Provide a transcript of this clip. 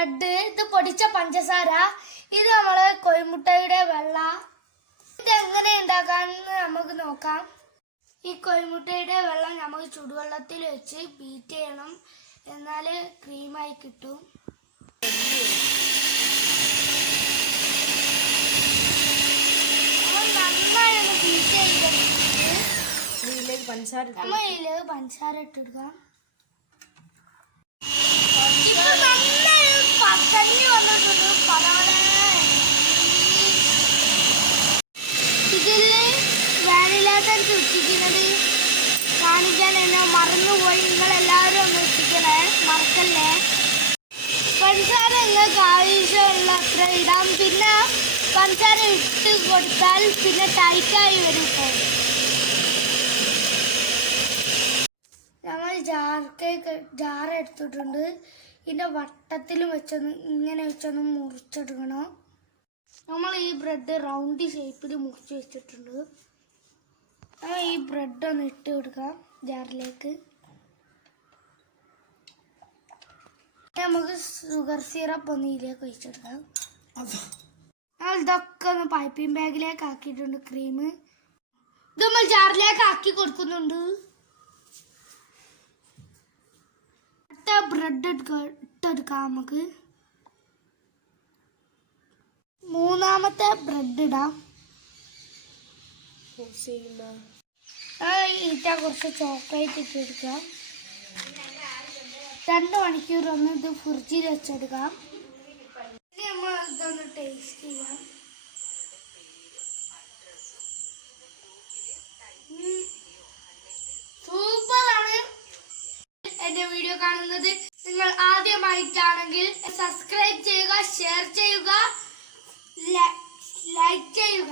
Bread, ഇത് പൊടിച്ച പഞ്ചസാര, ഇത് നമ്മള് കോഴിമുട്ടയുടെ വെള്ള. ഇത് എങ്ങനെ ഉണ്ടാക്കാന്ന് നമുക്ക് നോക്കാം. ഈ കോഴിമുട്ടയുടെ വെള്ളം നമുക്ക് ചുടുവെള്ളത്തിൽ വെച്ച് ബീറ്റ് ചെയ്യണം, എന്നാല് ക്രീമായി കിട്ടും. നന്നായി ഒന്ന് ബീറ്റ് ചെയ്തിട്ട് നമ്മൾ ഇതിലേക്ക് പഞ്ചസാര ഇട്ടെടുക്കാം. പത്തഞ്ഞ് വന്നിട്ടുണ്ട്. ഇതില് വാനിലാസൻസ് ഇട്ടിരിക്കുന്നത് കാണിക്കാൻ എന്നെ മറന്നുപോയി. നിങ്ങളെല്ലാവരും ഒന്ന് എത്തിക്കണേ, മറക്കല്ലേ. പഞ്ചസാര നിങ്ങൾക്ക് ആവശ്യമുള്ള അത്ര ഇടാം. പിന്നെ പഞ്ചസാര ഇട്ട് കൊടുത്താൽ പിന്നെ ടൈറ്റായി വരും. നമ്മൾ ജാർ എടുത്തിട്ടുണ്ട്. ഇതിൻ്റെ വട്ടത്തിൽ വെച്ചൊന്ന് ഇങ്ങനെ വെച്ചൊന്ന് മുറിച്ചെടുക്കണം. നമ്മൾ ഈ ബ്രെഡ് റൗണ്ട് ഷേപ്പിൽ മുറിച്ച് വെച്ചിട്ടുണ്ട്. നമ്മൾ ഈ ബ്രെഡ് ഒന്ന് ഇട്ട് കൊടുക്കാം ജാറിലേക്ക്. നമുക്ക് ഷുഗർ സിറപ്പ് ഒന്ന് ഇതിലേക്ക് ഒഴിച്ചെടുക്കാം. നമ്മൾ ഇതൊക്കെ ഒന്ന് പൈപ്പിംഗ് ബാഗിലേക്ക് ആക്കിയിട്ടുണ്ട്. ക്രീം ഇത് നമ്മൾ ജാറിലേക്ക് ആക്കി കൊടുക്കുന്നുണ്ട്. ബ്രെഡ് ഇട്ടെടുക്കാം. നമുക്ക് മൂന്നാമത്തെ ബ്രെഡ് ഇടാം. കുറച്ച് ചോക്ലേറ്റ് ഇട്ടെടുക്കാം. 2 മണിക്കൂർ ഒന്ന് ഇത് ഫ്രിഡ്ജിൽ വെച്ചെടുക്കാം. ഇനി നമ്മൾ ഇതൊന്ന് ടേസ്റ്റ് ചെയ്യാം. സൂപ്പറാണ്. എന്റെ വീഡിയോ കാണുന്നത് നിങ്ങൾ ആദ്യമായിട്ടാണെങ്കിൽ സബ്സ്ക്രൈബ് ചെയ്യുക, ഷെയർ ചെയ്യുക, ലൈക്ക് ചെയ്യുക.